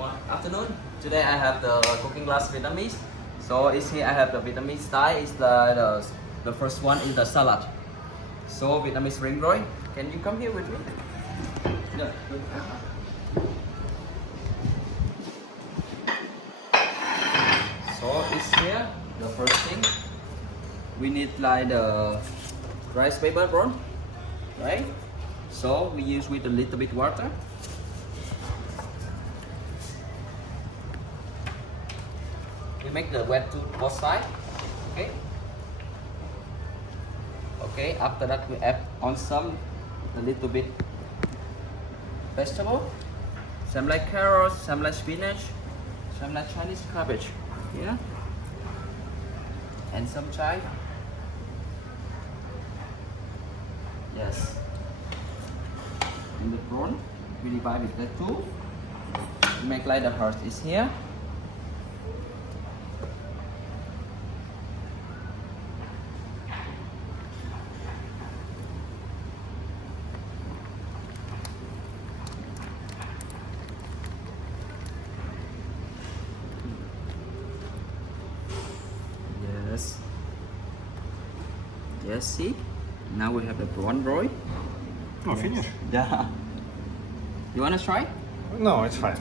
Afternoon. Today I have the cooking class Vietnamese. So it's here I have the Vietnamese style. It's the first one is the salad. So Vietnamese ring roy. Can you come here with me? No. So it's here. The first thing we need like the rice paper bone, right? So we use with a little bit water. We make the wet to both sides. Okay. Okay. After that, we add on a little bit vegetable. Some like carrots, some like spinach, some like Chinese cabbage. Yeah. And some chive. Yes. In the prawn, we divide with the two. We make like the heart is here. Yes. Yes, see? Now we have the prawn roll. Oh, finish. Yeah. You wanna try? No, it's fine.